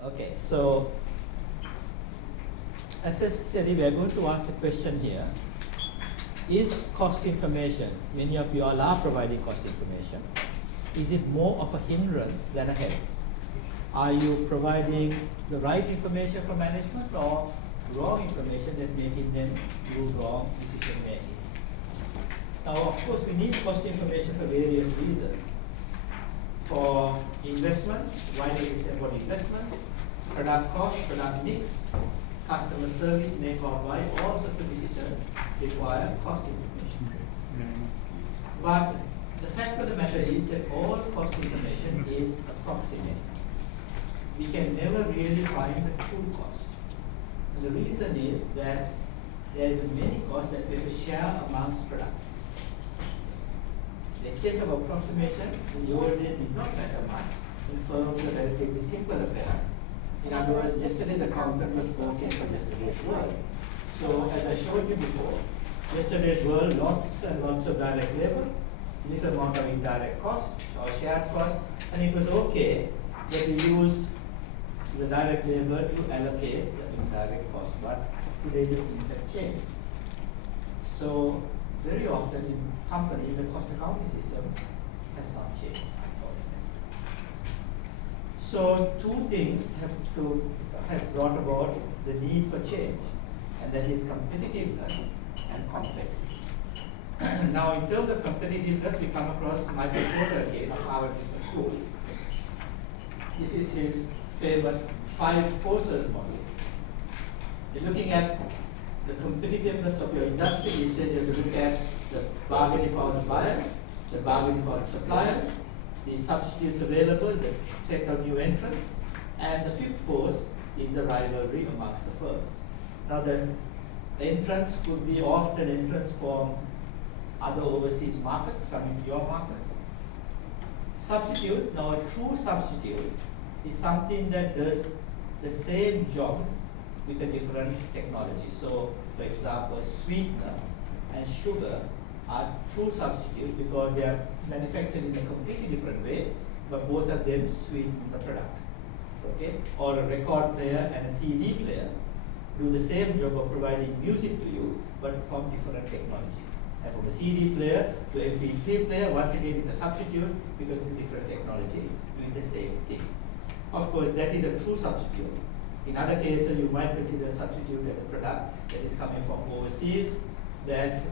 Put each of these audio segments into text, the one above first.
Okay, so essentially we are going to ask the question here, is cost information, many of you all are providing cost information, is it more of a hindrance than a help? Are you providing the right information for management or wrong information that's making them do wrong decision making? Now, of course, we need cost information for various reasons. For investments, why do we say about investments? Product cost, product mix, customer service, make or buy, all sorts of decisions require cost information. But the fact of the matter is that all cost information is approximate. We can never really find the true cost. And the reason is that there is many costs that we have to share amongst products. The extent of approximation in the old days did not matter much in firms of relatively simple affairs. In other words, yesterday's accountant was working for yesterday's world. So as I showed you before, yesterday's world, lots and lots of direct labor, little amount of indirect costs or shared costs, and it was okay that we used the direct labor to allocate the indirect costs. But today the things have changed. So very often in company, the cost accounting system has not changed, unfortunately. So two things has brought about the need for change, and that is competitiveness and complexity. Now, in terms of competitiveness, we come across Michael Porter again of Harvard Business School. This is his famous 5 forces model. You're looking at the competitiveness of your industry. He says you have to look at the bargaining power of the buyers, the bargaining power of the suppliers, the substitutes available, the set of new entrants, and the 5th force is the rivalry amongst the firms. Now the entrants could be often entrants from other overseas markets coming to your market. Substitutes, now a true substitute is something that does the same job with a different technology. So, for example, sweetener and sugar are true substitutes because they are manufactured in a completely different way, but both of them sweeten the product. Okay? Or a record player and a CD player do the same job of providing music to you, but from different technologies. And from a CD player to MP3 player, once again it's a substitute because it's a different technology doing the same thing. Of course, that is a true substitute. In other cases, you might consider a substitute as a product that is coming from overseas, that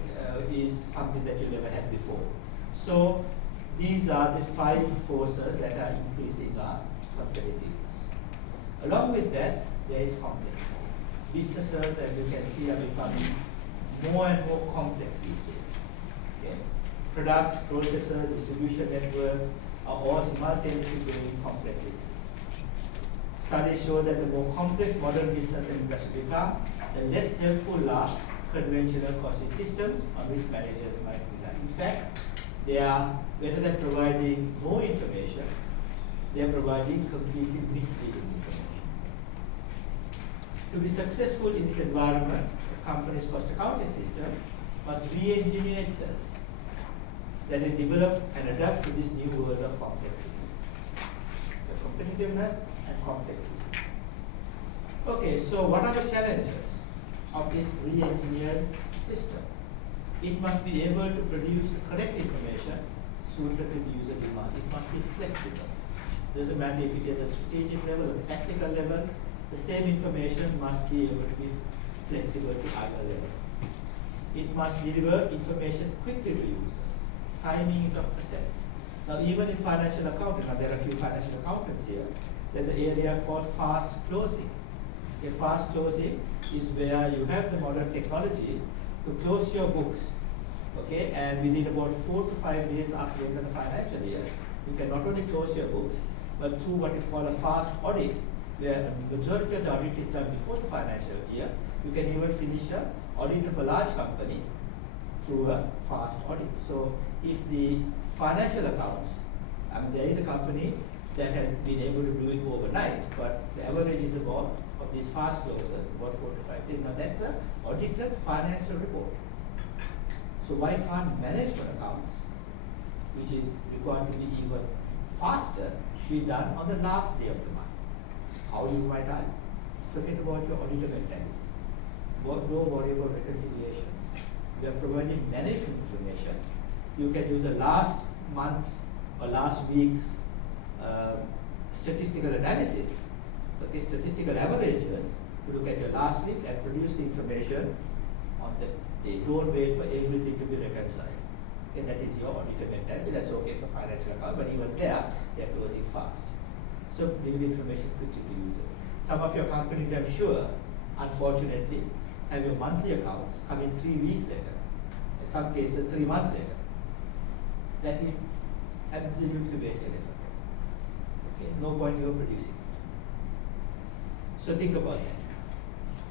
is something that you never had before. So these are the 5 forces that are increasing our competitiveness. Along with that, there is complexity. Businesses, as you can see, are becoming more and more complex these days. Okay? Products, processes, distribution networks are all simultaneously growing complexity. Studies show that the more complex modern business and industry become, the less helpful are conventional costing systems on which managers might rely. In fact, they are, rather than providing no information, they are providing completely misleading information. To be successful in this environment, a company's cost accounting system must re-engineer itself, that is, develop and adapt to this new world of complexity. So competitiveness and complexity. Okay, so what are the challenges of this re-engineered system? It must be able to produce the correct information suited to the user demand. It must be flexible. Doesn't matter if it is at the strategic level or the tactical level, the same information must be able to be flexible to either level. It must deliver information quickly to users. Timing is of essence. Now, even in financial accounting, now there are a few financial accountants here, there's an area called fast closing. A fast closing is where you have the modern technologies to close your books, okay, and within about 4 to 5 days after the end of the financial year, you can not only close your books, but through what is called a fast audit, where a majority of the audit is done before the financial year, you can even finish an audit of a large company through a fast audit. So if the financial accounts, I mean, there is a company that has been able to do it overnight, but the average is about, of these fast closers, about 4 to 5 days. Now that's an audited financial report. So why can't management accounts, which is required to be even faster, be done on the last day of the month? How you might add? Forget about your auditor mentality. Don't worry about reconciliations. We are providing management information. You can use a last month's or last week's statistical analysis, okay, statistical averages, to look at your last week and produce the information on the day. Don't wait for everything to be reconciled. Okay, that is your auditor mentality. That's okay for financial account, but even there, they are closing fast. So deliver information quickly to users. Some of your companies, I'm sure, unfortunately, have your monthly accounts come in 3 weeks later. In some cases, 3 months later. That is absolutely wasted effort. Okay, no point even producing it. So think about that.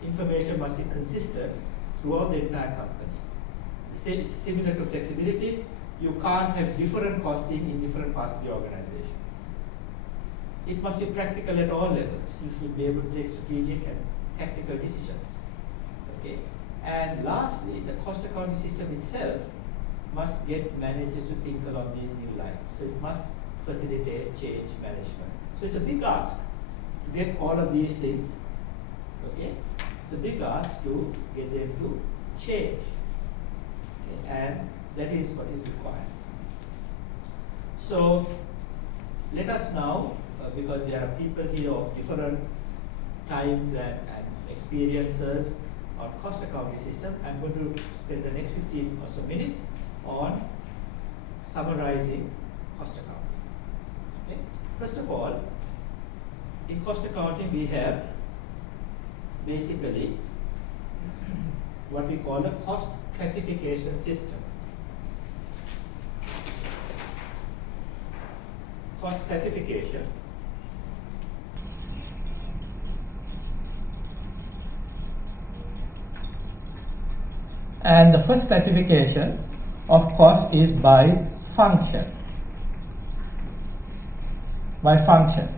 Information must be consistent throughout the entire company. Similar to flexibility, you can't have different costing in different parts of the organization. It must be practical at all levels. You should be able to take strategic and tactical decisions. Okay. And lastly, the cost accounting system itself must get managers to think along these new lines. So it must facilitate change management. So it's a big ask to get all of these things. Okay. It's a big ask to get them to change. Okay. And that is what is required. So let us now, because there are people here of different times and experiences on cost accounting system, I'm going to spend the next 15 or so minutes on summarizing cost accounting. Okay. First of all, in cost accounting we have basically what we call a cost classification system. Cost classification and the first classification of cost is by function. By function.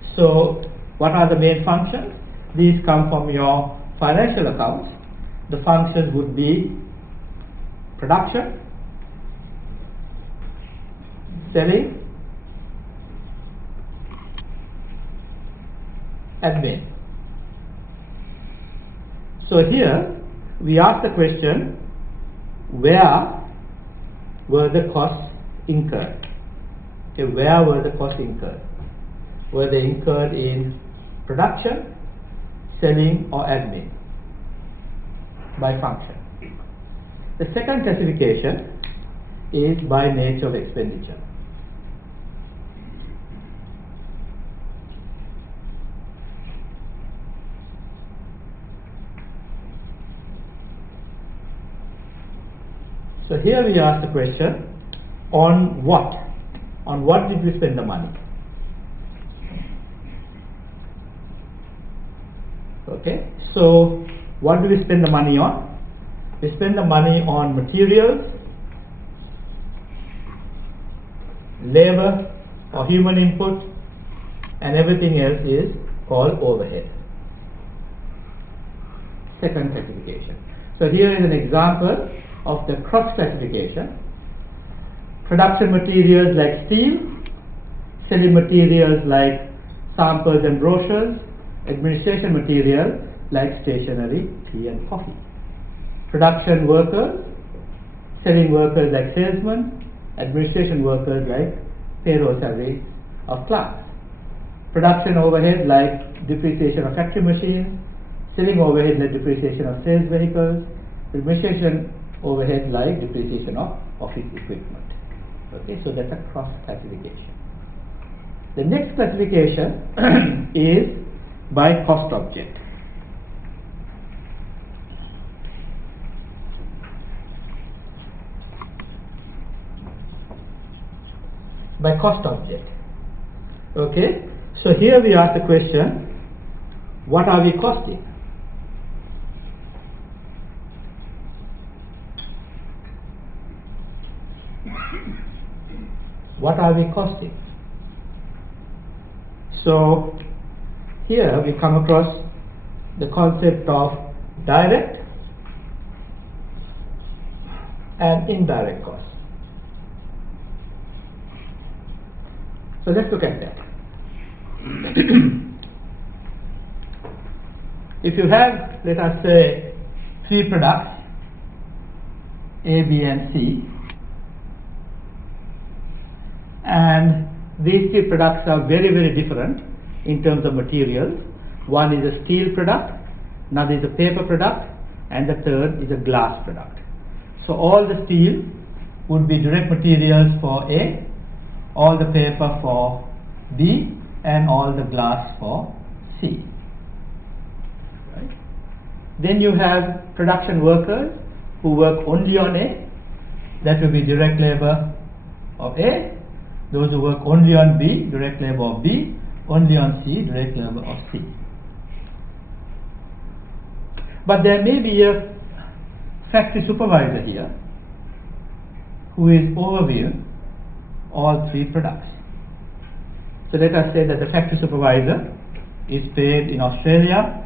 So what are the main functions? These come from your financial accounts. The functions would be production, selling, admin. So here we ask the question, where were the costs incurred? Okay, where were the costs incurred? Were they incurred in production, selling, or admin? By function. The second classification is by nature of expenditure. So here we ask the question, on what? On what did we spend the money? Okay, so what do we spend the money on? We spend the money on materials, labor or human input, and everything else is called overhead. Second classification. So here is an example of the cross classification. Production materials like steel, selling materials like samples and brochures, administration material like stationery, tea and coffee. Production workers, selling workers like salesmen, administration workers like payroll salaries of clerks. Production overhead like depreciation of factory machines, selling overhead like depreciation of sales vehicles, administration overhead like depreciation of office equipment. Okay, so that's a cross classification. The next classification is by cost object. By cost object. Okay, so here we ask the question, what are we costing? What are we costing? So here we come across the concept of direct and indirect costs. So let's look at that. if you have, let us say, 3 products, A, B, and C, and these 3 products are very, very different in terms of materials. One is a steel product, another is a paper product, and the third is a glass product. So all the steel would be direct materials for A, all the paper for B, and all the glass for C. Right? Then you have production workers who work only on A, that will be direct labor of A. Those who work only on B, direct labor of B, only on C, direct labor of C. But there may be a factory supervisor here who is overviewing all 3 products. So let us say that the factory supervisor is paid in Australia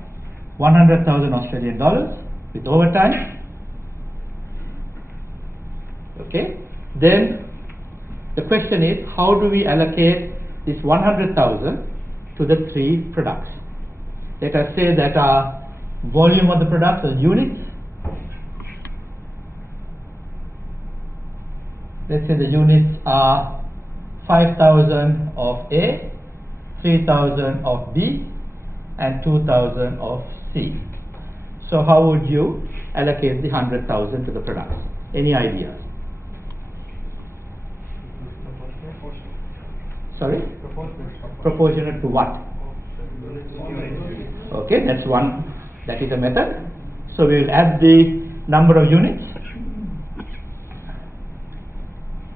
100,000 Australian dollars with overtime. Okay, then the question is, how do we allocate this 100,000 to the 3 products? Let us say that our volume of the products or units, let's say the units are 5,000 of A, 3,000 of B, and 2,000 of C. So how would you allocate the 100,000 to the products? Any ideas? Sorry? Proportionate to what? Okay, that's one. That is a method. So we will add the number of units.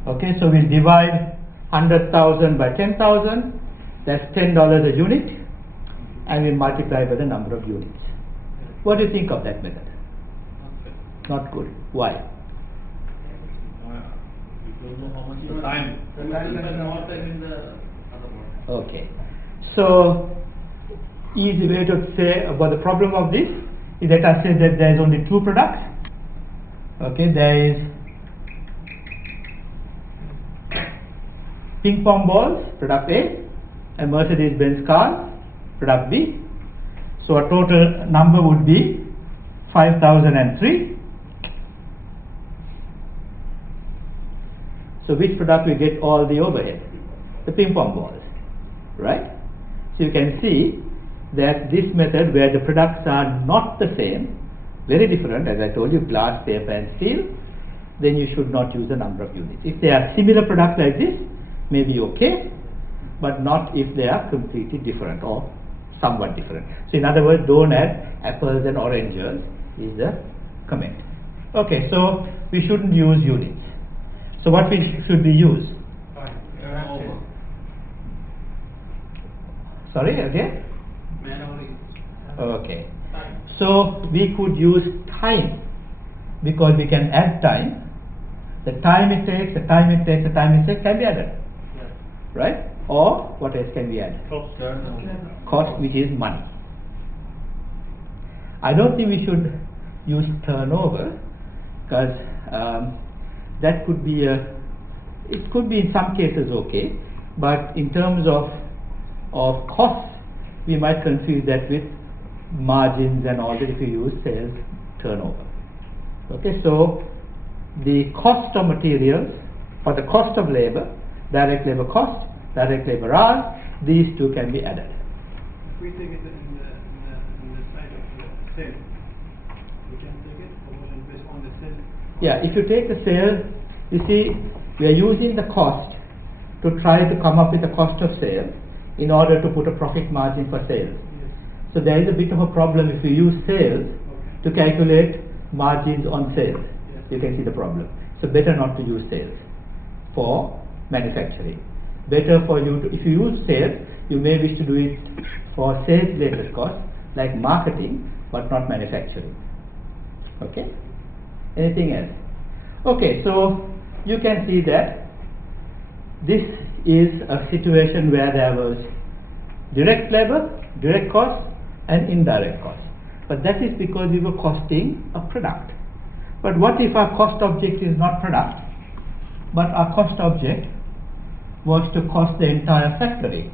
Okay, so we'll divide 100,000 by 10,000. That's $10 a unit, and we'll multiply by the number of units. What do you think of that method? Not good. Why? Time. Okay. So, easy way to say about the problem of this is that I said that there is only 2 products. Okay, there is ping pong balls, product A, and Mercedes-Benz cars, product B. So a total number would be 5,003. So which product will get all the overhead? The ping pong balls, right? So you can see that this method where the products are not the same, very different, as I told you, glass, paper, and steel, then you should not use the number of units. If they are similar products like this, maybe okay, but not if they are completely different or somewhat different. So in other words, don't add apples and oranges is the comment. Okay, so we shouldn't use units. So what should we use? Sorry, again? Okay. So we could use time because we can add time. The time it takes, the time it takes, the time it takes can be added. Right? Or what else can we add? Cost, which is money. I don't think we should use turnover because that could be it could be in some cases okay, but in terms of costs, we might confuse that with margins and all that if you use sales turnover. Okay, so the cost of materials or the cost of labor, direct labor cost, direct labor hours, these two can be added. If we take it in the side of the sale, we can take it based on the sale. Yeah, if you take the sale, you see, we are using the cost to try to come up with the cost of sales in order to put a profit margin for sales. Yes. So there is a bit of a problem if you use sales to calculate margins on sales. Yes. You can see the problem. So better not to use sales for manufacturing. Better for you to, if you use sales, you may wish to do it for sales related costs like marketing, but not manufacturing. Okay? Anything else? Okay, so you can see that this is a situation where there was direct labor, direct costs, and indirect costs. But that is because we were costing a product. But what if our cost object is not product, but our cost object was to cost the entire factory?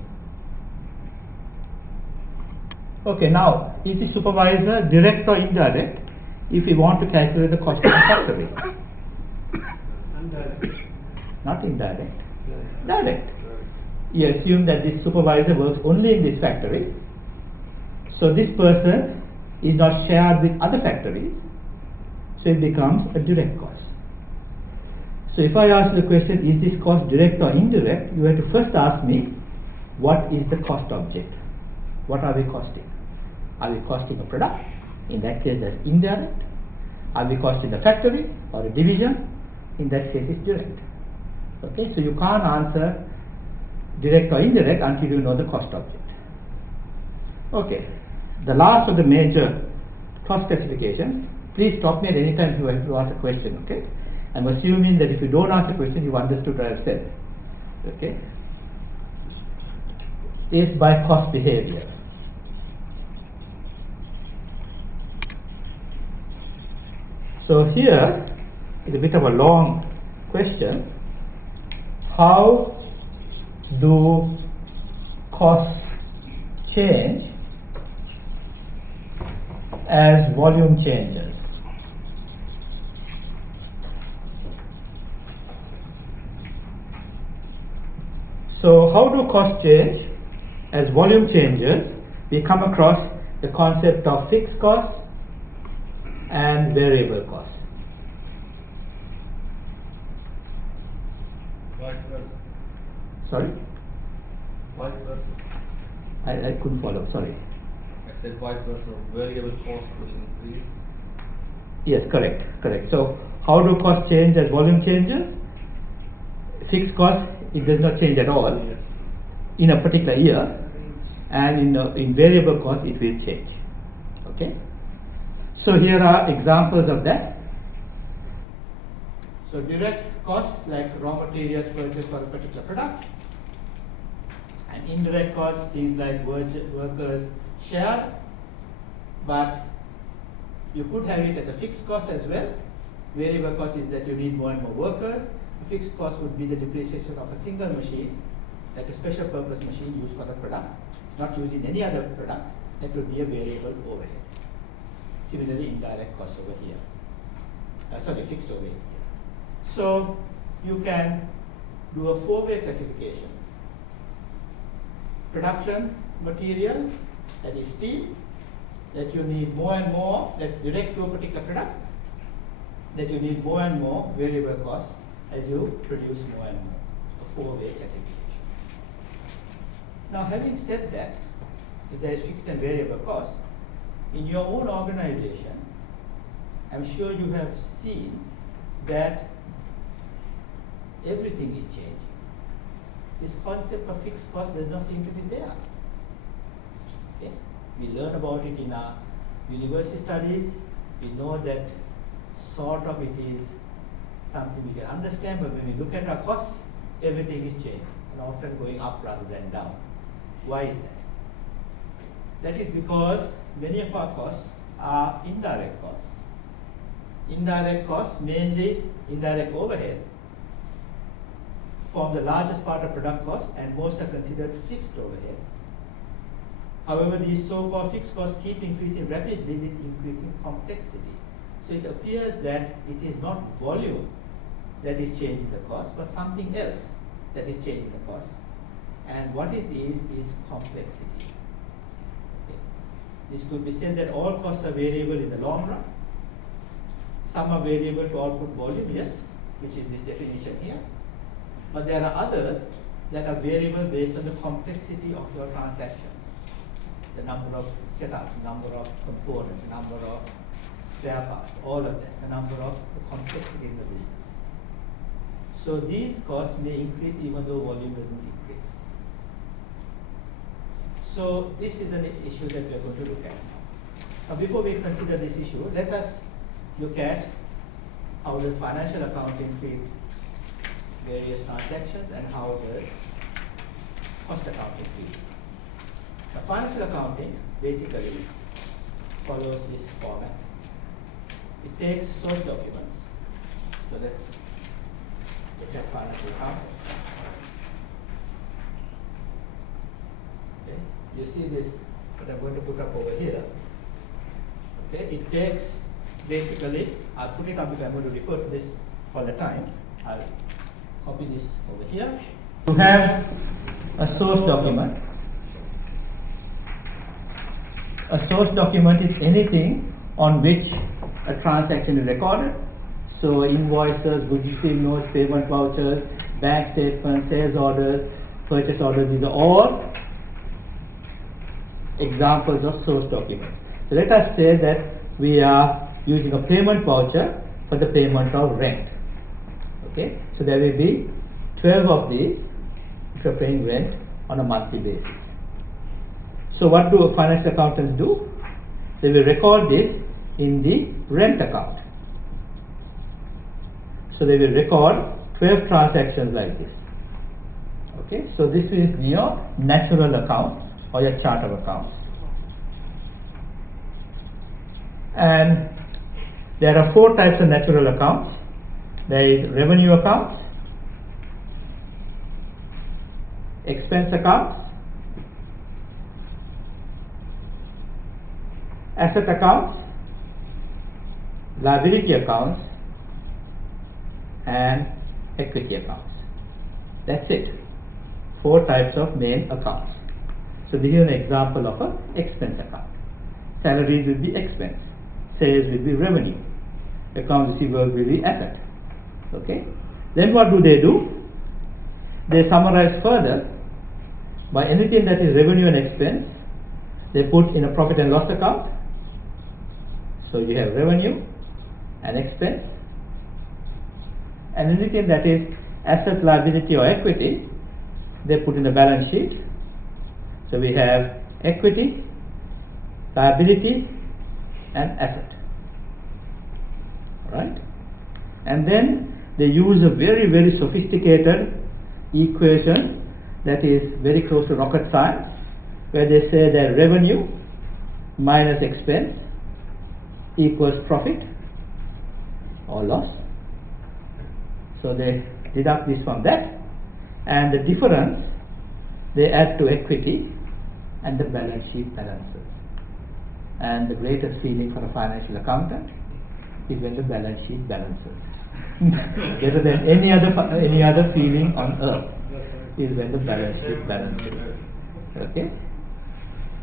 Okay, now is the supervisor direct or indirect if we want to calculate the cost of the factory? Indirect. Not indirect, direct. You assume that this supervisor works only in this factory. So this person is not shared with other factories. So it becomes a direct cost. So if I ask the question, is this cost direct or indirect? You have to first ask me, what is the cost object? What are we costing? Are we costing a product? In that case, that's indirect. Are we costing a factory or a division? In that case, it's direct. Okay, so you can't answer direct or indirect until you know the cost object. Okay, the last of the major cost classifications. Please stop me at any time if you have to ask a question. Okay, I'm assuming that if you don't ask a question, you've understood what I've said. Okay, is by cost behavior. So here is a bit of a long question. How do costs change as volume changes? So how do costs change as volume changes? We come across the concept of fixed costs and variable costs. Vice versa. Sorry? Vice versa. I couldn't follow, sorry. I said vice versa. Variable cost will increase. Yes, correct. So how do costs change as volume changes? Fixed cost, it does not change at all Yes. in a particular year, and in variable cost it will change. Okay, so here are examples of that. So direct costs like raw materials purchased for a particular product, and indirect costs, things like workers shared, but you could have it as a fixed cost as well. Variable cost is that you need more and more workers. The fixed cost would be the depreciation of a single machine, like a special purpose machine used for a product. It's not used in any other product. That would be a variable overhead. Similarly, indirect costs over here. Fixed overhead here. So you can do a four-way classification. Production material, that is steel, that you need more and more of, that's direct to a particular product, that you need more and more variable costs as you produce more and more. A four-way classification. Now, having said that, if there is fixed and variable costs, in your own organization, I'm sure you have seen that everything is changing. This concept of fixed cost does not seem to be there. Okay? We learn about it in our university studies. We know that sort of it is something we can understand, but when we look at our costs, everything is changing and often going up rather than down. Why is that? That is because many of our costs are indirect costs. Indirect costs, mainly indirect overhead, form the largest part of product costs, and most are considered fixed overhead. However, these so-called fixed costs keep increasing rapidly with increasing complexity. So it appears that it is not volume that is changing the cost, but something else that is changing the cost. And what it is complexity. Okay. This could be said that all costs are variable in the long run. Some are variable to output volume, yes, which is this definition here. But there are others that are variable based on the complexity of your transactions. The number of setups, number of components, number of spare parts, all of that, the number of the complexity in the business. So these costs may increase even though volume doesn't increase. So this is an issue that we are going to look at now. Now before we consider this issue, let us look at how does financial accounting treat various transactions and how does cost accounting treat it. Now financial accounting basically follows this format. It takes source documents. So let's look at financial accounting. Okay. You see this that I'm going to put up over here. Okay, it takes basically, I'll put it up because I'm going to refer to this all the time. I'll copy this over here. You have a source document. A source document is anything on which a transaction is recorded. So invoices, goods received notes, payment vouchers, bank statements, sales orders, purchase orders, these are all examples of source documents. So let us say that we are using a payment voucher for the payment of rent. Okay, so there will be 12 of these if you're paying rent on a monthly basis. So what do financial accountants do? They will record this in the rent account. So they will record 12 transactions like this. Okay, so this is your natural account or your chart of accounts. And there are 4 types of natural accounts. There is revenue accounts, expense accounts, asset accounts, liability accounts, and equity accounts. That's it. 4 types of main accounts. So this is an example of an expense account. Salaries will be expense, sales will be revenue, accounts receivable will be asset. Okay. Then what do? They summarize further by anything that is revenue and expense. They put in a profit and loss account. So you have revenue and expense, and anything that is asset, liability, or equity, they put in the balance sheet. So we have equity, liability, and asset. Right? And then they use a very, very sophisticated equation that is very close to rocket science, where they say that revenue minus expense equals profit or loss. So they deduct this from that, and the difference they add to equity and the balance sheet balances. And the greatest feeling for a financial accountant is when the balance sheet balances. Better than any other feeling on earth is when the balance sheet balances. Okay?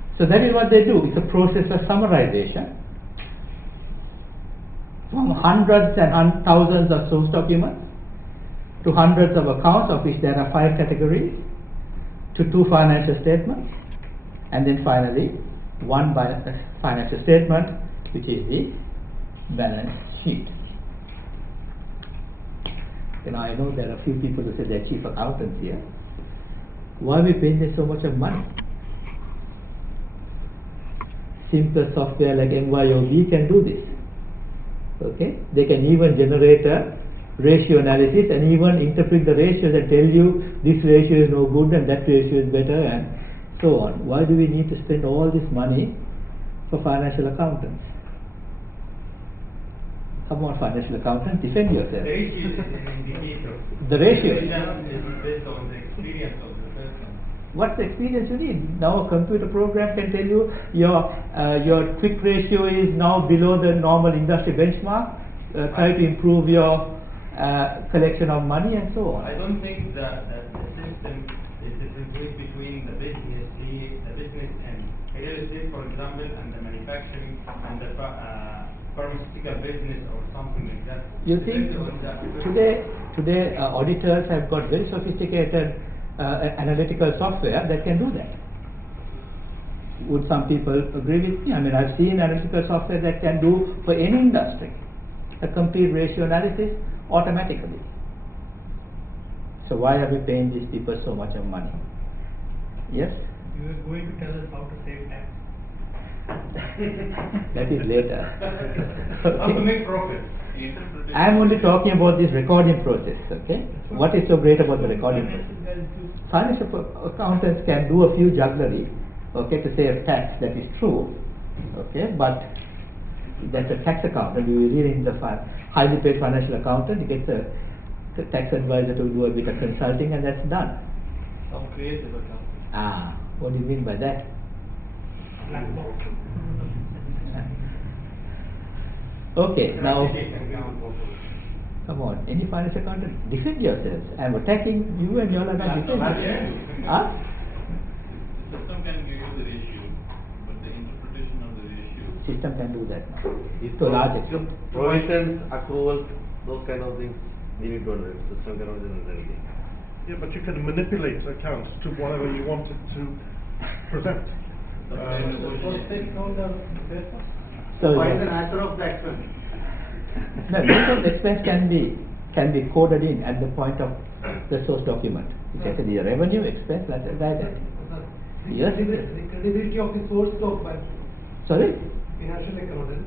So that is what they do. It's a process of summarization. From hundreds and thousands of source documents to hundreds of accounts, of which there are 5 categories, to 2 financial statements, and then finally one financial statement, which is the balance sheet. You know, I know there are a few people who say they're chief accountants here. Why are we paying them so much of money? Simple software like MYOB can do this. Okay, they can even generate a ratio analysis and even interpret the ratios and tell you this ratio is no good and that ratio is better and so on. Why do we need to spend all this money for financial accountants? Come on, financial accountants, defend yourself. The ratio is an indicator. The ratio Is based on the experience of the person. What's the experience you need? Now a computer program can tell you your quick ratio is now below the normal industry benchmark. Try to improve your collection of money and so on. I don't think that the system is differentiate between the business and real estate, for example, and the manufacturing and the pharmaceutical business or something like that. You think today auditors have got very sophisticated analytical software that can do that? Would some people agree with me? I mean, I've seen analytical software that can do for any industry a complete ratio analysis automatically. So why are we paying these people so much of money? Yes? You are going to tell us how to save tax. That is later. How to make profit. I'm only talking about this recording process, okay? What is so great about the recording process? Financial accountants can do a few jugglery, okay, to save tax, that is true, okay, but that's a tax accountant. You really need the highly paid financial accountant, he gets a tax advisor to do a bit of consulting and that's done. Some creative account. What do you mean by that? Black box. Okay, now, Strategic account. come on, any financial accountant, defend yourselves. I'm attacking you and you all are not defending. Huh? The system can give you the ratios, but the interpretation of the ratios. System can do that now, Is to a those- large extent. Provisions, accruals, those kind of things we need to understand. System cannot do anything. Yeah, but you can manipulate accounts to whatever you want it to present. Supply First negotiation. take note of the papers. So Find the the, nature of the expense. no, nature of the expense can be coded in at the point of the source document. You can say the revenue, expense, like that. Sir, Yes. The credibility of the source document, Sorry? financial accountant,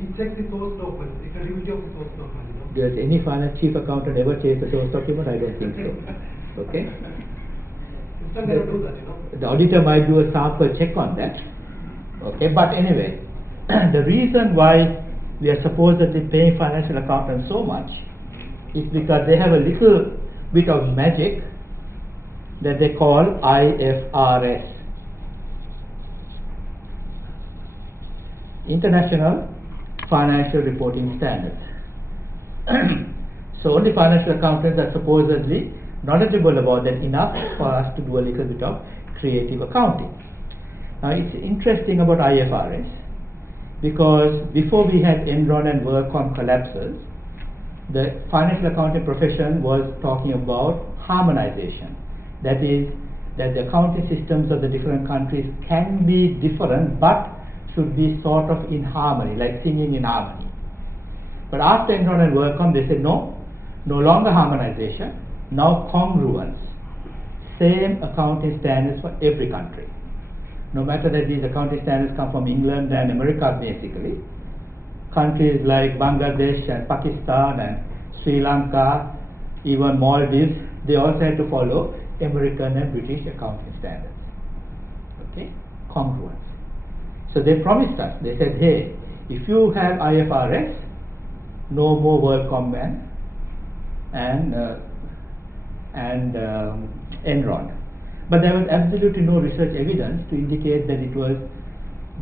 he checks the source document, the credibility of the source document, you know. Does any finance chief accountant ever chase the source document? I don't think so. Okay? System cannot do that, you know. The auditor might do a sample check on that. Okay, but anyway, the reason why we are supposedly paying financial accountants so much is because they have a little bit of magic that they call IFRS. International Financial Reporting Standards. So only financial accountants are supposedly knowledgeable about that enough for us to do a little bit of creative accounting. Now it's interesting about IFRS because before we had Enron and WorldCom collapses, the financial accounting profession was talking about harmonization. That is, that the accounting systems of the different countries can be different but should be sort of in harmony, like singing in harmony. But after Enron and WorldCom, they said no longer harmonization, now congruence. Same accounting standards for every country. No matter that these accounting standards come from England and America basically, countries like Bangladesh and Pakistan and Sri Lanka, even Maldives, they also had to follow American and British accounting standards. Okay, congruence. So they promised us, they said, hey, if you have IFRS, no more WorldCom and Enron. But there was absolutely no research evidence to indicate that it was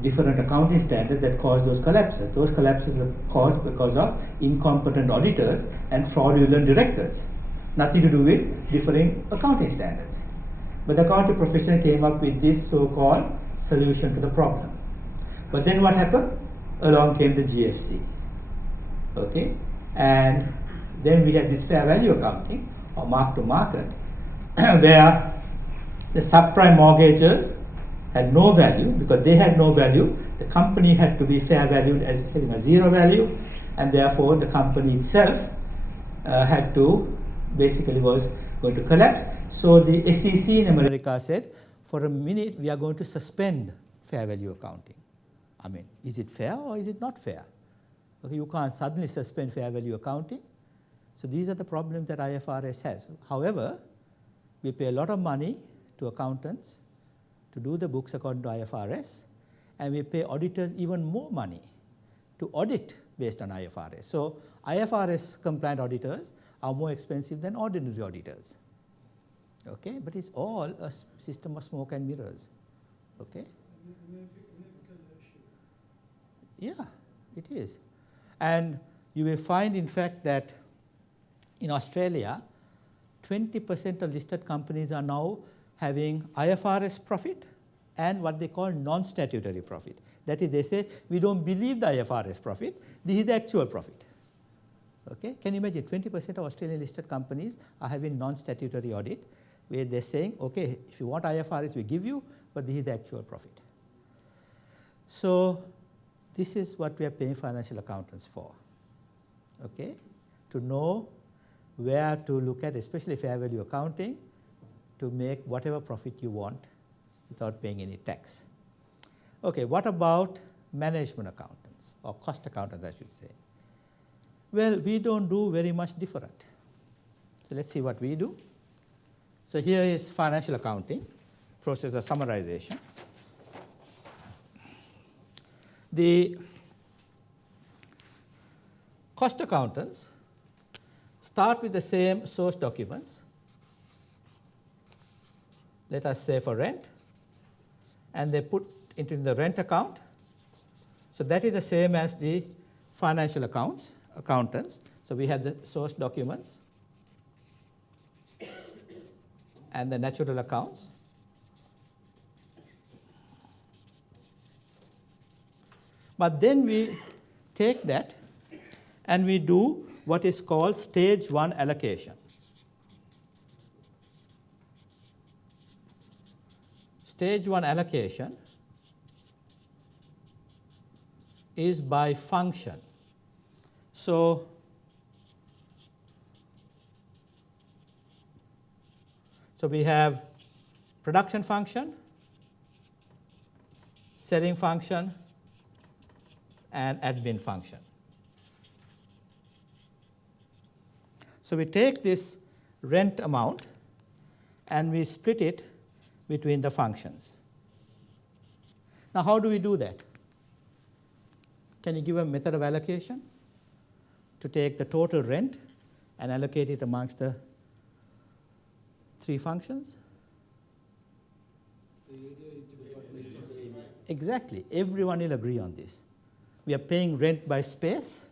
different accounting standards that caused those collapses. Those collapses are caused because of incompetent auditors and fraudulent directors. Nothing to do with differing accounting standards. But the accounting profession came up with this so-called solution to the problem. But then what happened? Along came the GFC. Okay? And then we had this fair value accounting or mark to market where the subprime mortgages had no value. Because they had no value, the company had to be fair valued as having a zero value, and therefore the company itself had to basically was going to collapse. So the SEC in America said, for a minute we are going to suspend fair value accounting. I mean, is it fair or is it not fair? Okay, you can't suddenly suspend fair value accounting. So these are the problems that IFRS has. However, we pay a lot of money to accountants to do the books according to IFRS, and we pay auditors even more money to audit based on IFRS. So IFRS compliant auditors are more expensive than ordinary auditors. Okay, but it's all a system of smoke and mirrors. Okay. Yeah, it is. And you will find, in fact, that in Australia, 20% of listed companies are now having IFRS profit and what they call non-statutory profit. That is, they say, we don't believe the IFRS profit, this is the actual profit. Okay? Can you imagine 20% of Australian listed companies are having non-statutory audit where they're saying, okay, if you want IFRS, we give you, but this is the actual profit. So this is what we are paying financial accountants for. Okay? To know where to look at, especially fair value accounting, to make whatever profit you want without paying any tax. Okay, what about management accountants, or cost accountants, I should say? Well, we don't do very much different. So let's see what we do. So here is financial accounting, process of summarization. The cost accountants start with the same source documents. Let us say for rent, and they put into the rent account. So that is the same as the financial accountants. So we have the source documents and the natural accounts. But then we take that and we do what is called stage 1 allocation. Stage 1 allocation is by function. So we have production function, selling function, and admin function. So we take this rent amount and we split it between the functions. Now how do we do that? Can you give a method of allocation to take the total rent and allocate it amongst the 3 functions? Exactly. Everyone will agree on this. We are paying rent by space.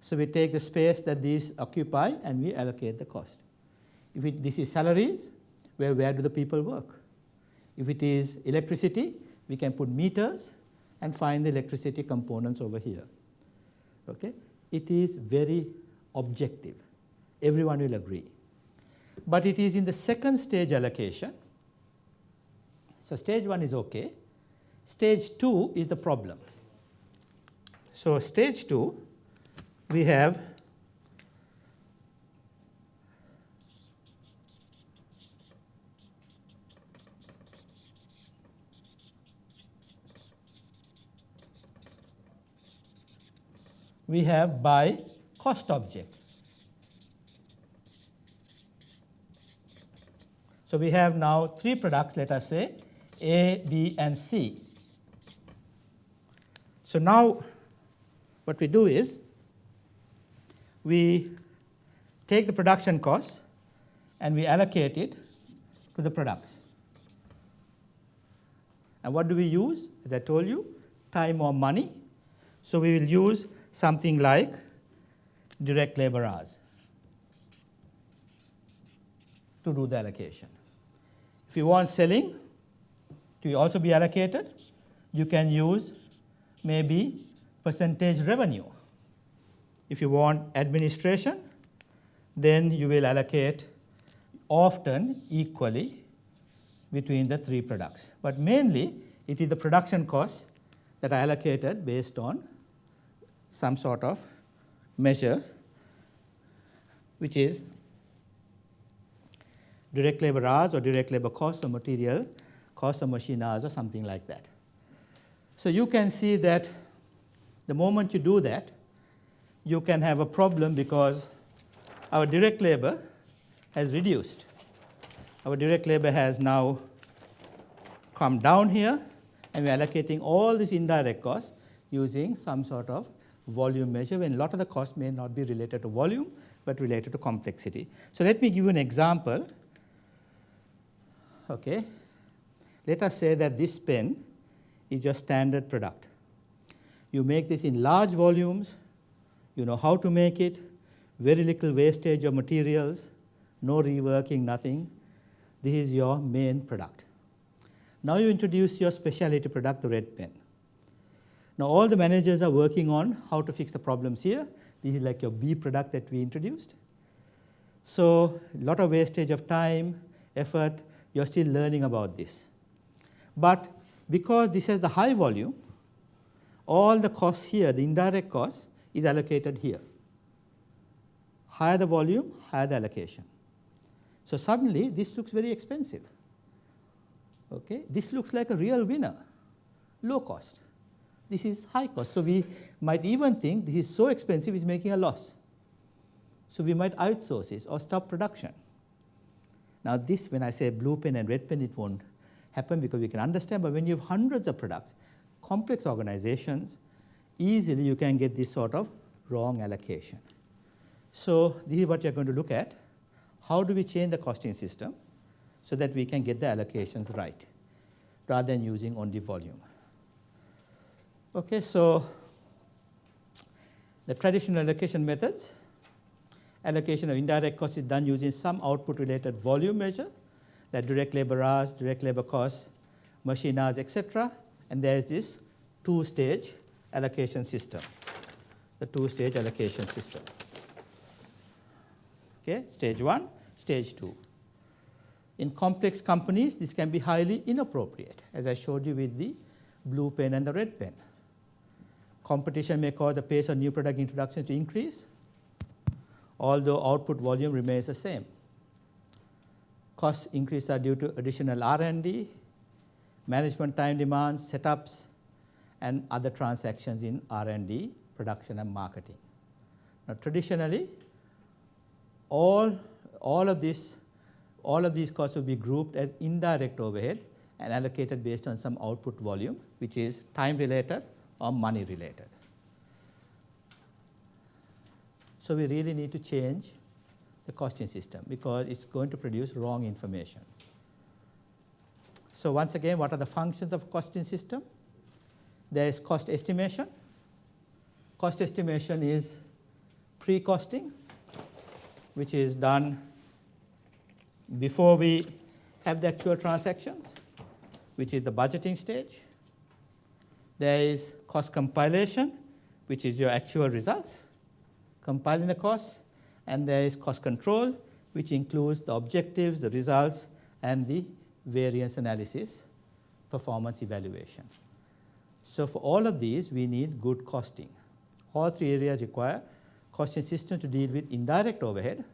So we take the space that these occupy and we allocate the cost. If this is salaries, where do the people work? If it is electricity, we can put meters and find the electricity components over here. Okay? It is very objective. Everyone will agree. But it is in the second stage allocation. So stage 1 is okay. Stage 2 is the problem. So stage 2, we have by cost object. So we have now 3 products, let us say A, B, and C. So now what we do is we take the production cost and we allocate it to the products. And what do we use? As I told you, time or money. So we will use something like direct labor hours to do the allocation. If you want selling to also be allocated, you can use maybe percentage revenue. If you want administration, then you will allocate often equally between the 3 products. But mainly, it is the production costs that are allocated based on some sort of measure, which is direct labor hours or direct labor cost or material cost or machine hours or something like that. So you can see that the moment you do that, you can have a problem because our direct labor has reduced. Our direct labor has now come down here, and we are allocating all these indirect costs using some sort of volume measure, when a lot of the costs may not be related to volume, but related to complexity. So let me give you an example. Okay. Let us say that this pen is your standard product. You make this in large volumes, you know how to make it, very little wastage of materials, no reworking, nothing. This is your main product. Now you introduce your specialty product, the red pen. Now all the managers are working on how to fix the problems here. This is like your B product that we introduced. So a lot of wastage of time, effort, you're still learning about this. But because this has the high volume, all the costs here, the indirect costs, is allocated here. Higher the volume, higher the allocation. So suddenly this looks very expensive. Okay? This looks like a real winner, low cost. This is high cost. So we might even think this is so expensive, it's making a loss. So we might outsource this or stop production. Now this, when I say blue pen and red pen, it won't happen because we can understand, but when you have hundreds of products, complex organizations, easily you can get this sort of wrong allocation. So this is what you're going to look at. How do we change the costing system so that we can get the allocations right? rather than using only volume. Okay, so the traditional allocation methods, allocation of indirect costs is done using some output-related volume measure, like direct labor hours, direct labor costs, machine hours, etc. And there is this two-stage allocation system, the two-stage allocation system. Okay, stage 1, stage 2. In complex companies, this can be highly inappropriate, as I showed you with the blue pen and the red pen. Competition may cause the pace of new product introductions to increase, although output volume remains the same. Cost increases are due to additional R&D, management time demands, setups, and other transactions in R&D, production, and marketing. Now, traditionally, all of these costs will be grouped as indirect overhead and allocated based on some output volume, which is time-related or money-related. So we really need to change the costing system because it's going to produce wrong information. So once again, what are the functions of a costing system? There is cost estimation. Cost estimation is pre-costing, which is done before we have the actual transactions, which is the budgeting stage. There is cost compilation, which is your actual results, compiling the costs. And there is cost control, which includes the objectives, the results, and the variance analysis, performance evaluation. So for all of these, we need good costing. All three areas require costing system to deal with indirect overhead,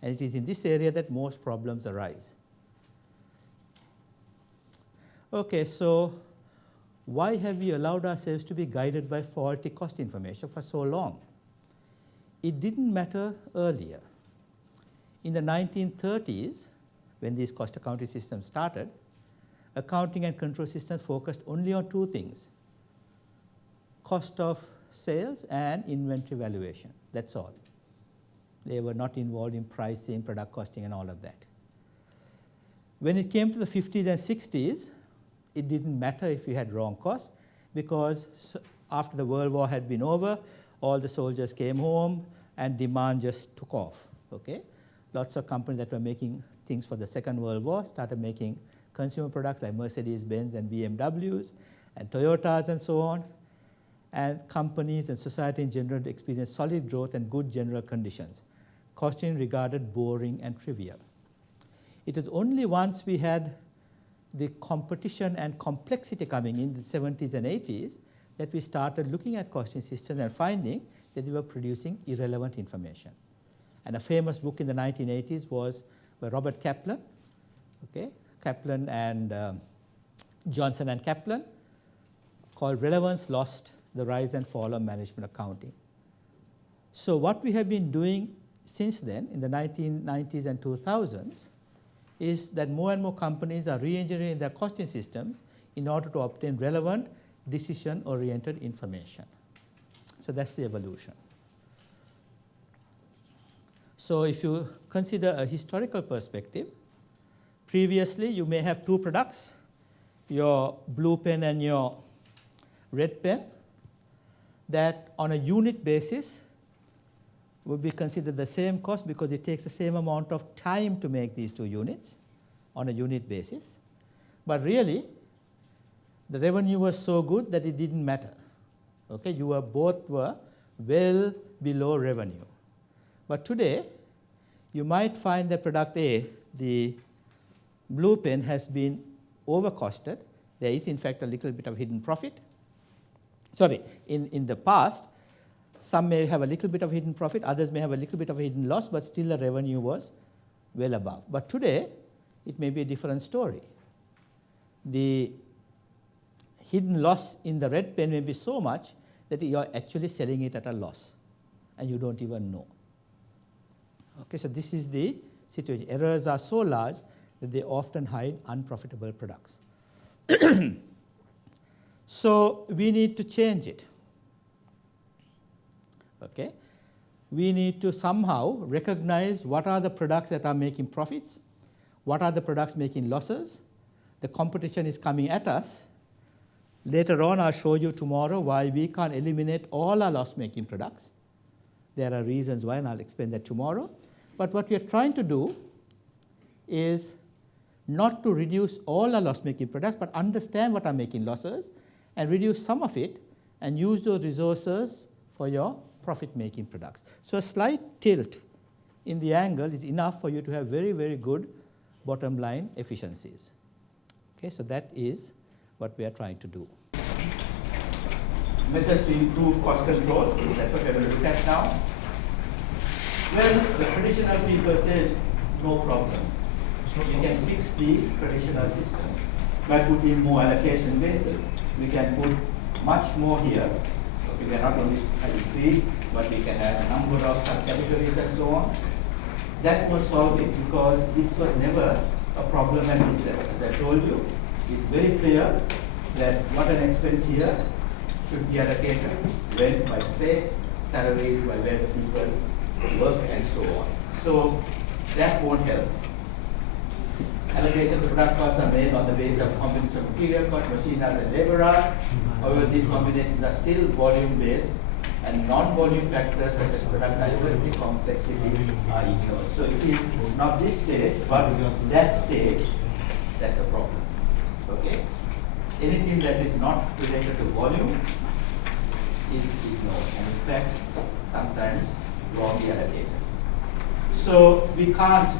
and it is in this area that most problems arise. Okay, so why have we allowed ourselves to be guided by faulty cost information for so long? It didn't matter earlier. In the 1930s, when these cost accounting systems started, accounting and control systems focused only on two things: cost of sales and inventory valuation. That's all. They were not involved in pricing, product costing, and all of that. When it came to the 50s and 60s, it didn't matter if you had wrong costs, because after the World War had been over, all the soldiers came home and demand just took off. Okay? Lots of companies that were making things for the Second World War started making consumer products like Mercedes-Benz and BMWs and Toyotas and so on. And companies and society in general experienced solid growth and good general conditions. Costing regarded boring and trivial. It was only once we had the competition and complexity coming in the 70s and 80s that we started looking at costing systems and finding that they were producing irrelevant information. And a famous book in the 1980s was by Robert Kaplan, okay? Kaplan and Johnson and Kaplan, called Relevance Lost: The Rise and Fall of Management Accounting. So what we have been doing since then, in the 1990s and 2000s, is that more and more companies are re-engineering their costing systems in order to obtain relevant, decision-oriented information. So that's the evolution. So if you consider a historical perspective, previously you may have two products, your blue pen and your red pen, that on a unit basis would be considered the same cost because it takes the same amount of time to make these two units on a unit basis. But really, the revenue was so good that it didn't matter. Okay, both were well below revenue. But today, you might find that product A, the blue pen, has been overcosted. There is, in fact, a little bit of hidden profit. Sorry, in the past, some may have a little bit of hidden profit, others may have a little bit of a hidden loss, but still the revenue was well above. But today, it may be a different story. The hidden loss in the red pen may be so much that you are actually selling it at a loss, and you don't even know. Okay, so this is the situation. Errors are so large that they often hide unprofitable products. So we need to change it. Okay? We need to somehow recognize what are the products that are making profits, what are the products making losses, the competition is coming at us. Later on, I'll show you tomorrow why we can't eliminate all our loss-making products. There are reasons why, and I'll explain that tomorrow. But what we are trying to do is not to reduce all our loss-making products, but understand what are making losses and reduce some of it and use those resources for your profit-making products. So a slight tilt in the angle is enough for you to have very, very good bottom line efficiencies. Okay, so that is what we are trying to do. Methods to improve cost control, that's what we're going to look at now. Well, the traditional people said, no problem. We can fix the traditional system by putting more allocation bases. We can put much more here. So we can not only having 3, but we can add a number of subcategories and so on. That will solve it because this was never a problem at this level. As I told you, it's very clear that what an expense here should be allocated, rent by space, salaries by where the people work, and so on. So that won't help. Allocations of product costs are made on the basis of combination of material cost, machine hours, and labor hours. However, these combinations are still volume-based, and non-volume factors such as product diversity, complexity are ignored. So it is not this stage, but that stage, that's the problem. Okay? Anything that is not related to volume is ignored, and in fact, sometimes wrongly allocated. So we can't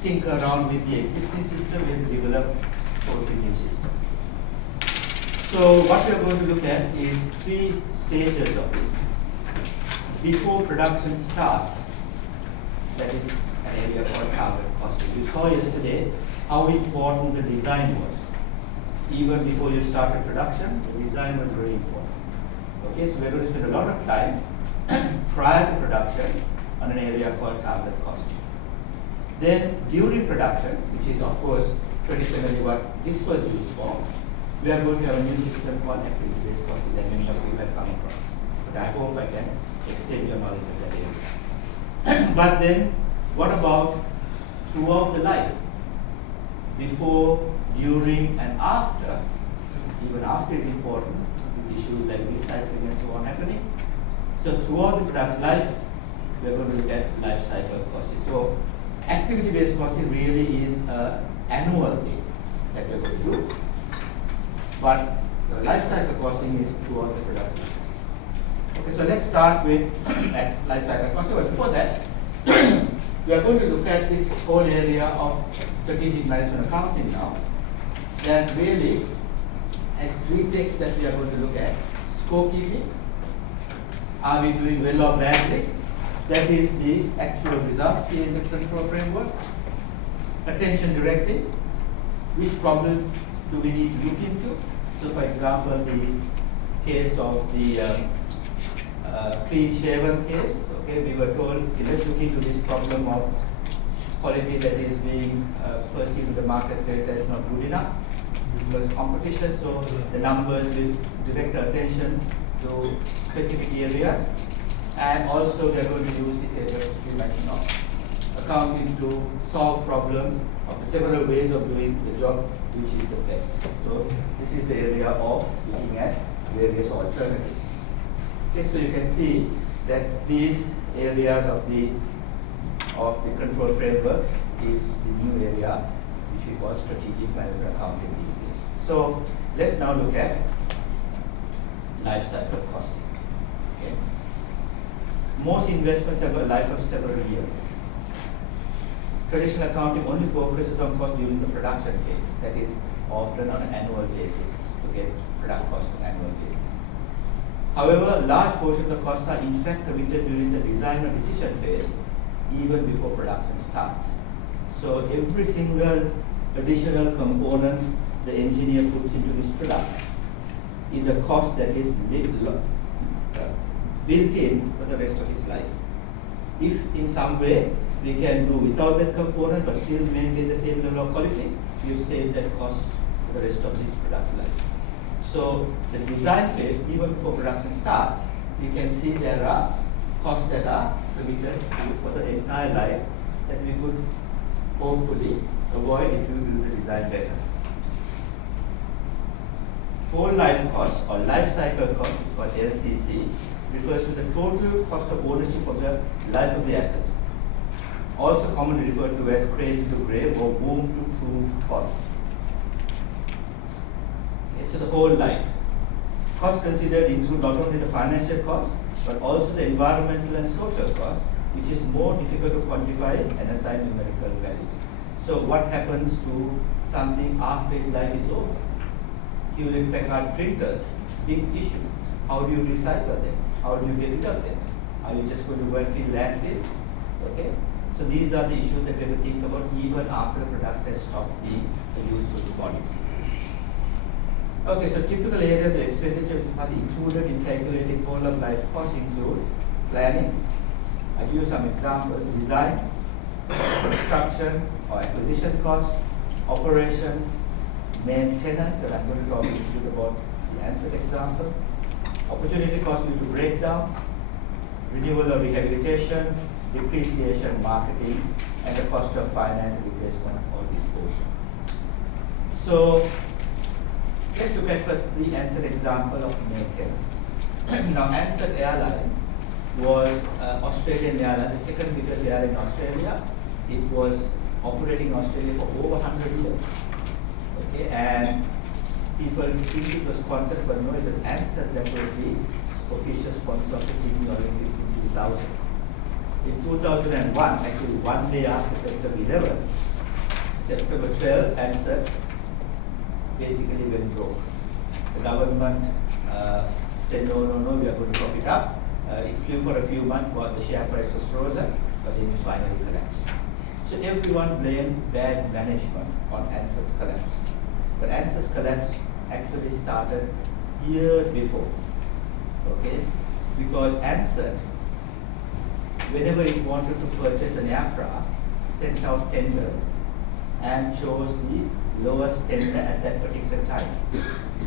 tinker around with the existing system, we have to develop a totally new system. So what we are going to look at is 3 stages of this. Before production starts, that is an area called target costing. You saw yesterday how important the design was. Even before you started production, the design was very important. Okay, so we're going to spend a lot of time prior to production on an area called target costing. Then during production, which is of course traditionally what this was used for, we are going to have a new system called activity-based costing that many of you have come across. But I hope I can extend your knowledge of that area. But then, what about throughout the life? Before, during, and after, even after is important, with issues like recycling and so on happening. So throughout the product's life, we are going to look at life cycle costing. So activity-based costing really is an annual thing that we are going to do. But the life cycle costing is throughout the product's life. Okay, so let's start with life cycle costing. But before that, we are going to look at this whole area of strategic management accounting now. That really has 3 things that we are going to look at. Scorekeeping. Are we doing well or badly? That is the actual results here in the control framework. Attention directing. Which problem do we need to look into? So for example, the case of the clean shaven case, okay, we were told, okay, let's look into this problem of quality that is being perceived in the marketplace as not good enough because competition, so the numbers will direct our attention to specific areas, and also we are going to use this area of streamlining of accounting to solve problems of the several ways of doing the job which is the best. So this is the area of looking at various alternatives. Okay, so you can see that these areas of the control framework is the new area which we call strategic management accounting these days. So let's now look at life cycle costing. Okay. Most investments have a life of several years. Traditional accounting only focuses on cost during the production phase, that is often on an annual basis, to get product cost on an annual basis. However, a large portion of the costs are in fact committed during the design or decision phase, even before production starts. So every single additional component the engineer puts into this product is a cost that is built in for the rest of its life. If in some way we can do without that component but still maintain the same level of quality, you save that cost for the rest of this product's life. So the design phase, even before production starts, you can see there are costs that are committed to for the entire life that we could hopefully avoid if you do the design better. Whole life cost or life cycle cost is called LCC, refers to the total cost of ownership of the life of the asset. Also commonly referred to as cradle to grave or womb to tomb cost. Okay, so the whole life. Costs considered include not only the financial cost, but also the environmental and social cost, which is more difficult to quantify and assign numerical values. So what happens to something after its life is over? Hewlett Packard printers, big issue. How do you recycle them? How do you get rid of them? Are you just going to go and fill landfills? Okay? So these are the issues that we have to think about even after the product has stopped being a useful commodity. Okay, so typical areas of expenditure are included in calculating whole of life costs include planning. I give you some examples: design, construction or acquisition costs, operations, maintenance, and I'm going to talk a little bit about the Ansett example, opportunity cost due to breakdown, renewal or rehabilitation, depreciation, marketing, and the cost of finance, replacement or disposal. So let's look at first the Ansett example of maintenance. Now Ansett Airlines was Australian airline, the second biggest airline in Australia. It was operating in Australia for over 100 years. Okay, and people think it was Qantas, but no, it was Ansett that was the official sponsor of the Sydney Olympics in 2000. In 2001, actually one day after September 11, September 12, Ansett basically went broke. The government said, no, we are going to prop it up. It flew for a few months, but the share price was frozen, but then it finally collapsed. So everyone blamed bad management on Ansett's collapse. But Ansett's collapse actually started years before, okay? Because Ansett, whenever it wanted to purchase an aircraft, sent out tenders and chose the lowest tender at that particular time.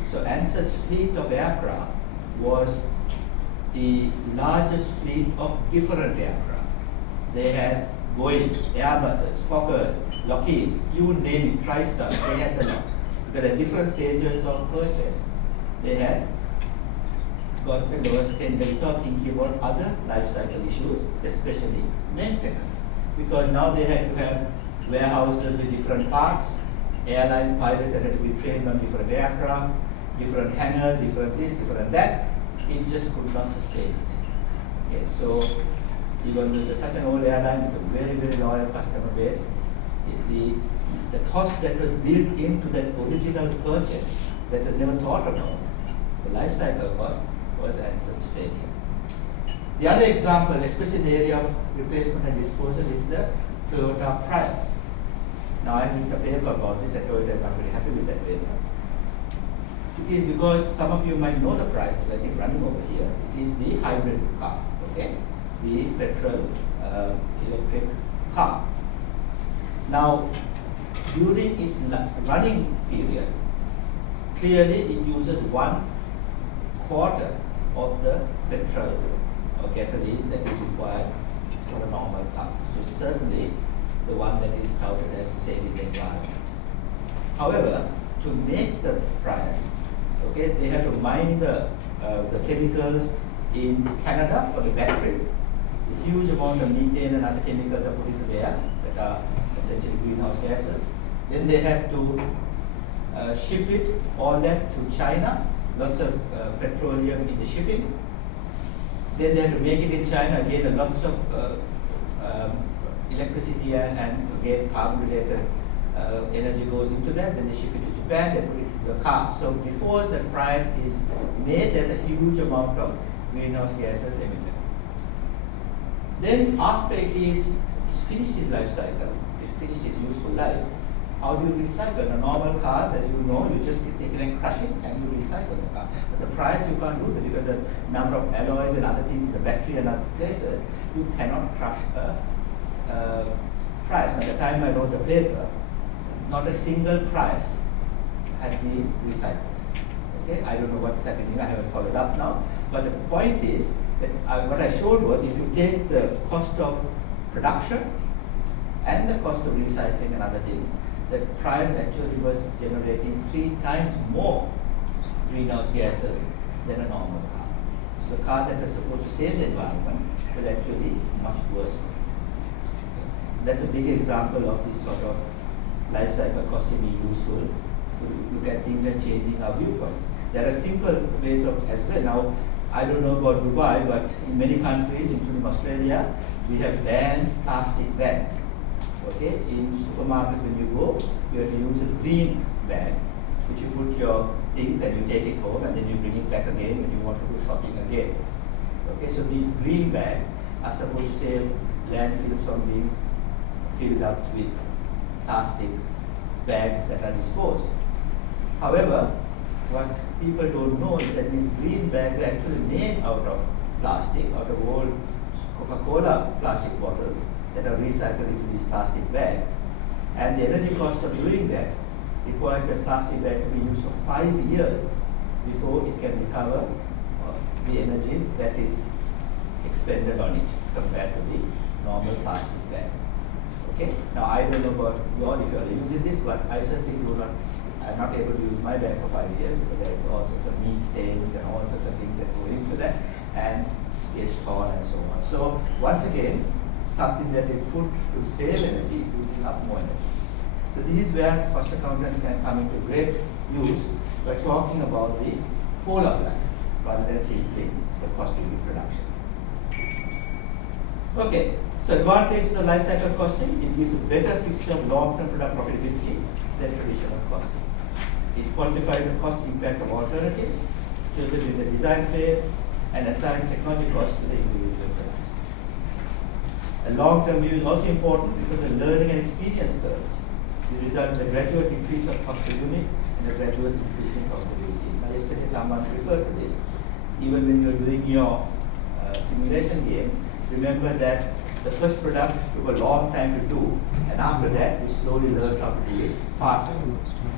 So Ansett's fleet of aircraft was the largest fleet of different aircraft. They had Boeing, Airbuses, Fokkers, Lockheed, you name it, TriStar, they had the lot. Because at different stages of purchase, they had got the lowest tender without thinking about other life cycle issues, especially maintenance. Because now they had to have warehouses with different parts, airline pilots that had to be trained on different aircraft, different hangars, different this, different that. It just could not sustain it. Okay, so even though it was such an old airline with a very, very loyal customer base, the cost that was built into that original purchase that was never thought about, the life cycle cost, was Ansett's failure. The other example, especially in the area of replacement and disposal, is the Toyota Prius. Now I have written a paper about this, and Toyota is not very happy with that paper. It is because some of you might know the prices, I think running over here. It is the hybrid car, okay? The petrol electric car. Now, during its running period, clearly it uses 1/4 of the petrol or gasoline that is required for a normal car. So certainly the one that is touted as saving the environment. However, to make the Prius, okay, they had to mine the chemicals in Canada for the battery. A huge amount of methane and other chemicals are put into the air that are essentially greenhouse gases. Then they have to ship it, all that, to China, lots of petroleum in the shipping. Then they have to make it in China, again, lots of electricity and again carbon related energy goes into that. Then they ship it to Japan, they put it into the car. So before the price is made, there's a huge amount of greenhouse gases emitted. Then after it's finished its life cycle, it's finished its useful life, how do you recycle? Now normal cars, as you know, you just take it and crush it and you recycle the car. But the Prius you can't do that because the number of alloys and other things in the battery and other places, you cannot crush a Prius. By the time I wrote the paper, not a single Prius had been recycled. Okay, I don't know what's happening, I haven't followed up now. But the point is that what I showed was if you take the cost of production and the cost of recycling and other things, that price actually was generating 3 times more greenhouse gases than a normal car. So the car that was supposed to save the environment was actually much worse for it. That's a big example of this sort of life cycle costing being useful to look at things and changing our viewpoints. There are simple ways of as well. Now, I don't know about Dubai, but in many countries, including Australia, we have banned plastic bags. Okay, in supermarkets when you go, you have to use a green bag, which you put your things and you take it home and then you bring it back again when you want to go shopping again. Okay, so these green bags are supposed to save landfills from being filled up with plastic bags that are disposed. However, what people don't know is that these green bags are actually made out of plastic, out of old Coca-Cola plastic bottles that are recycled into these plastic bags. And the energy cost of doing that requires that plastic bag to be used for 5 years before it can recover the energy that is expended on it compared to the normal plastic bag. Okay. Now I don't know about you all if you are using this, but I certainly do not. I'm not able to use my bag for 5 years because there's all sorts of meat stains and all sorts of things that go into that, and it gets torn and so on. So once again, something that is put to save energy is using up more energy. So this is where cost accountants can come into great use by talking about the whole of life rather than simply the cost unit production. Okay, so advantage of the life cycle costing, it gives a better picture of long-term product profitability than traditional costing. It quantifies the cost impact of alternatives, shows it in the design phase, and assigns technology costs to the individual products. A long-term view is also important because the learning and experience curves will result in the gradual decrease of cost per unit and the gradual increase in profitability. Now, yesterday someone referred to this. Even when you're doing your simulation game, remember that the first product took a long time to do, and after that, we slowly learned how to do it faster.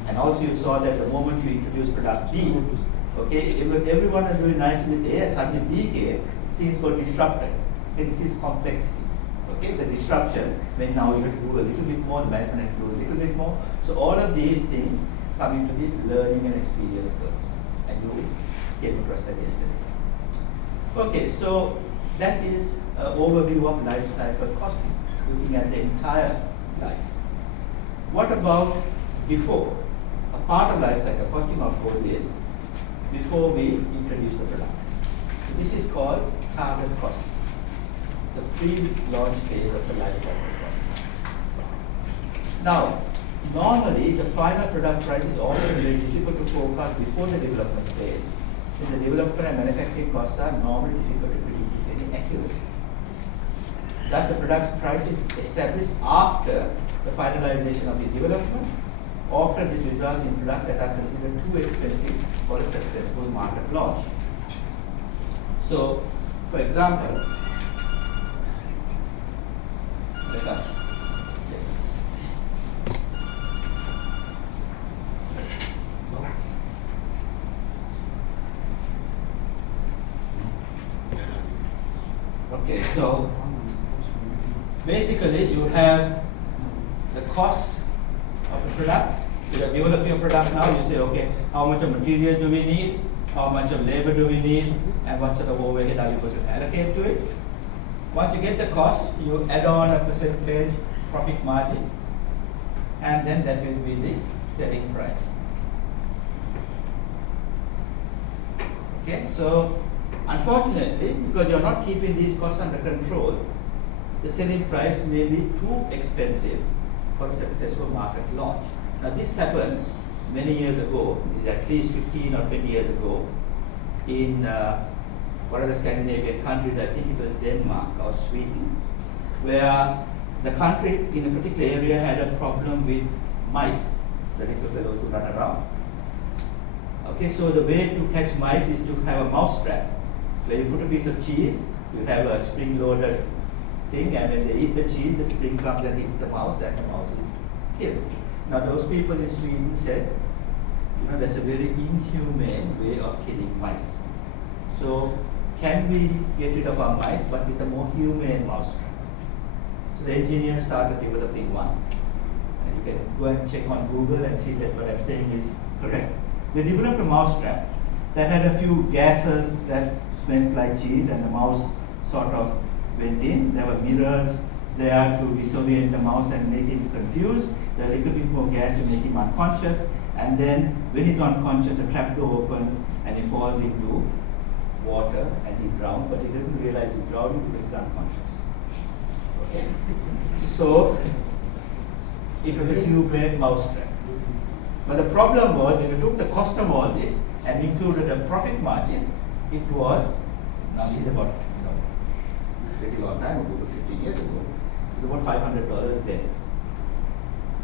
And also, you saw that the moment you introduce product B, okay, if everyone is doing nicely with A and suddenly B came, things got disrupted. Okay, this is complexity. Okay, the disruption when now you have to do a little bit more, the management has to do a little bit more. So all of these things come into this learning and experience curves, and you came across that yesterday. Okay, so that is an overview of life cycle costing, looking at the entire life. What about before? A part of life cycle costing, of course, is before we introduce the product. So this is called target costing, the pre-launch phase of the life cycle costing. Now, normally the final product price is always very difficult to forecast before the development stage, since the development and manufacturing costs are normally difficult to predict with any accuracy. Thus, the product's price is established after the finalization of the development. Often this results in products that are considered too expensive for a successful market launch. So, for example, let us take this. Okay, so basically you have the cost of the product. So you are developing a product now, you say, okay, how much of materials do we need, how much of labor do we need, and what sort of overhead are you going to allocate to it. Once you get the cost, you add on a percentage profit margin, and then that will be the selling price. Okay, so unfortunately, because you're not keeping these costs under control, the selling price may be too expensive for a successful market launch. Now this happened many years ago, this is at least 15 or 20 years ago, in one of the Scandinavian countries, I think it was Denmark or Sweden, where the country in a particular area had a problem with mice, the little fellows who run around. Okay, so the way to catch mice is to have a mouse trap, where you put a piece of cheese, you have a spring-loaded thing, and when they eat the cheese, the spring comes and hits the mouse, and the mouse is killed. Now those people in Sweden said, you know, that's a very inhumane way of killing mice. So can we get rid of our mice, but with a more humane mousetrap? So the engineers started developing one. you can go and check on Google and see that what I'm saying is correct. They developed a mousetrap that had a few gases that smelled like cheese, and the mouse sort of went in. There were mirrors there to disorient the mouse and make him confused. There a little bit more gas to make him unconscious, and then when he's unconscious, the trap door opens and he falls into water and he drowns, but he doesn't realize he's drowning because he's unconscious. Okay? So it was a humane mousetrap. But the problem was, when you took the cost of all this and included the profit margin, it was, now this is about, pretty long time ago, 15 years ago, it was about $500 then.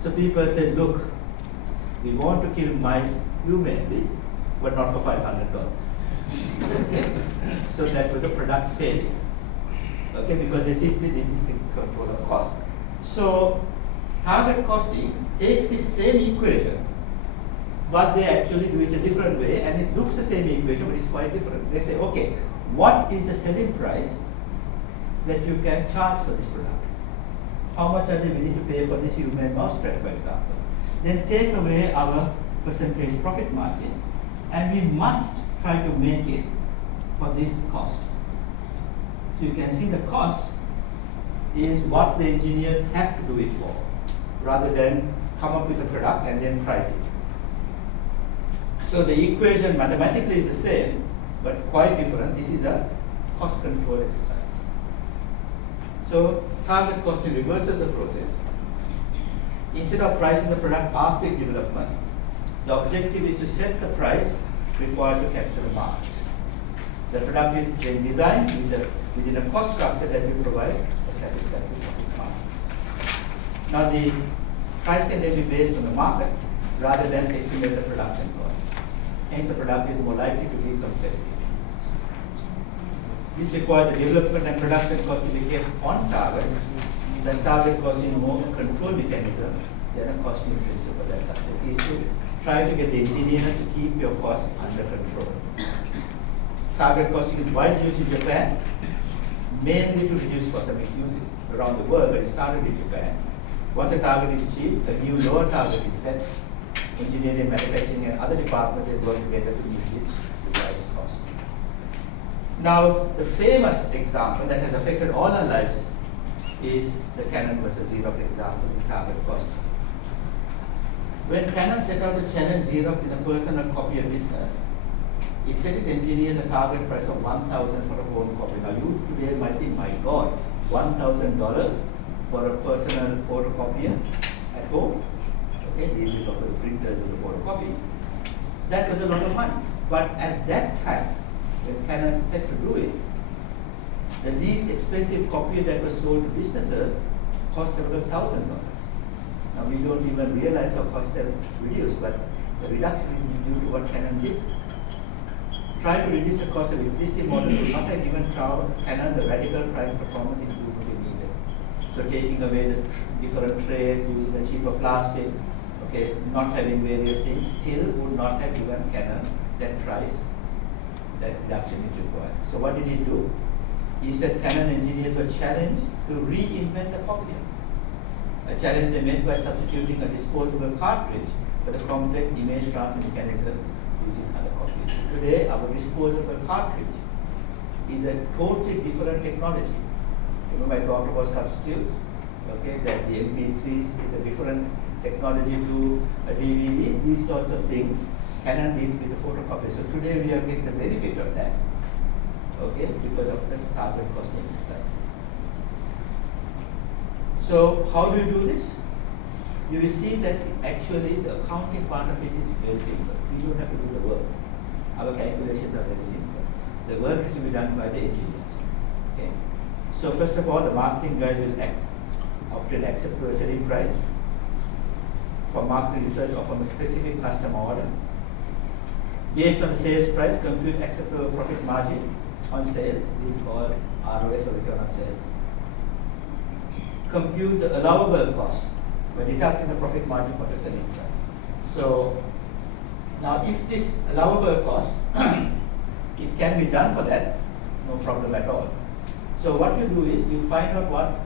So people said, look, we want to kill mice humanely, but not for $500. Okay? So that was a product failure. Okay, because they simply didn't control the cost. So target costing takes the same equation, but they actually do it a different way, and it looks the same equation, but it's quite different. They say, okay, what is the selling price that you can charge for this product? How much are they willing to pay for this human mousetrap, for example? Then take away our percentage profit margin, and we must try to make it for this cost. So you can see the cost is what the engineers have to do it for, rather than come up with a product and then price it. So the equation mathematically is the same, but quite different. This is a cost control exercise. So target costing reverses the process. Instead of pricing the product after its development, the objective is to set the price required to capture the market. The product is then designed within a cost structure that will provide a satisfactory profit margin. Now the price can then be based on the market rather than estimate the production cost. Hence the product is more likely to be competitive. This requires the development and production cost to be kept on target. Thus target costing is more a control mechanism than a costing principle as such. It is to try to get the engineers to keep your costs under control. Target costing is widely used in Japan, mainly to reduce costs. I mean, it's used around the world, but it started in Japan. Once a target is achieved, a new lower target is set. Engineering, manufacturing, and other departments will work together to meet this revised cost. Now, the famous example that has affected all our lives is the Canon versus Xerox example in target cost. When Canon set out to challenge Xerox in a personal copy of business, it set its engineers a target price of $1,000 for a home copy. Now, you today might think, my God, $1,000 for a personal photocopier at home? Okay, these are the printers with the photocopy. That was a lot of money. But at that time, when Canon set to do it, the least expensive copier that was sold to businesses cost several $1,000s. Now we don't even realize how costs have reduced, but the reduction is due to what Canon did. Try to reduce the cost of existing models would not have given Canon the radical price performance improvement it needed. So taking away the different trays, using a cheaper plastic, okay, not having various things, still would not have given Canon that price, that reduction it required. So what did he do? He said Canon engineers were challenged to reinvent the copier. A challenge they made by substituting a disposable cartridge for the complex image transfer mechanisms using other copiers. Today, our disposable cartridge is a totally different technology. Remember I talked about substitutes, okay, that the MP3 is a different technology to a DVD, these sorts of things Canon did with the photocopier. So today we are getting the benefit of that, okay, because of the target costing exercise. So how do you do this? You will see that actually the accounting part of it is very simple. We don't have to do the work. Our calculations are very simple. The work has to be done by the engineers. Okay. So first of all, the marketing guys will obtain acceptable selling price. For market research or from a specific customer order. Based on the sales price, compute acceptable profit margin on sales. This is called ROS or return on sales. Compute the allowable cost by deducting the profit margin for the selling price. So now if this allowable cost, it can be done for that, no problem at all. So what you do is you find out what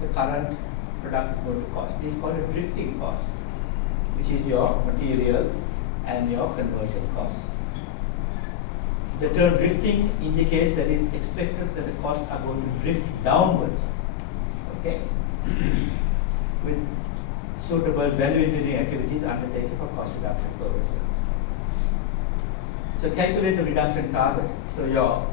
the current product is going to cost. This is called a drifting cost, which is your materials and your conversion costs. The term drifting indicates that it's expected that the costs are going to drift downwards, okay, with suitable value engineering activities undertaken for cost reduction purposes. So calculate the reduction target. So your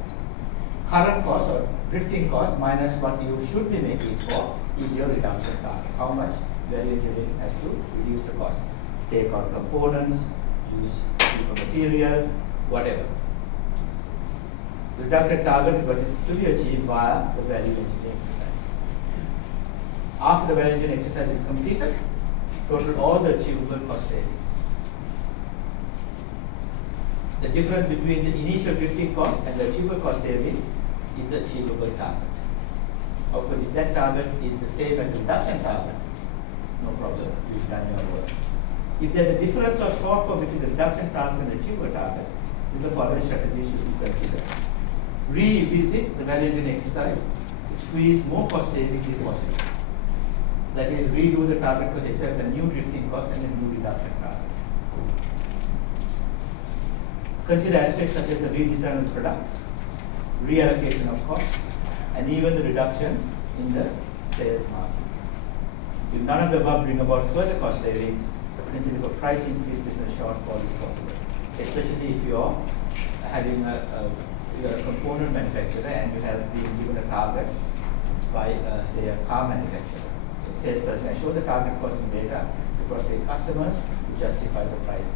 current cost or drifting cost minus what you should be making it for is your reduction target. How much value engineering has to reduce the cost? Take out components, use cheaper material, whatever. The reduction target is what is to be achieved via the value engineering exercise. After the value engineering exercise is completed, total all the achievable cost savings. The difference between the initial drifting cost and the achievable cost savings is the achievable target. Of course, if that target is the same as the reduction target, no problem, you've done your work. If there's a difference or shortfall between the reduction target and the achievable target, then the following strategies should be considered. Revisit the value engineering exercise to squeeze more cost savings if possible. That is, redo the target cost exercise with a new drifting cost and a new reduction target. Consider aspects such as the redesign of the product, reallocation of costs, and even the reduction in the sales margin. If none of the above bring about further cost savings, consider for price increase business shortfall is possible, especially if you're having you're a component manufacturer and you have been given a target by, say, a car manufacturer. The salesperson has shown the target costing data to prospective customers to justify the price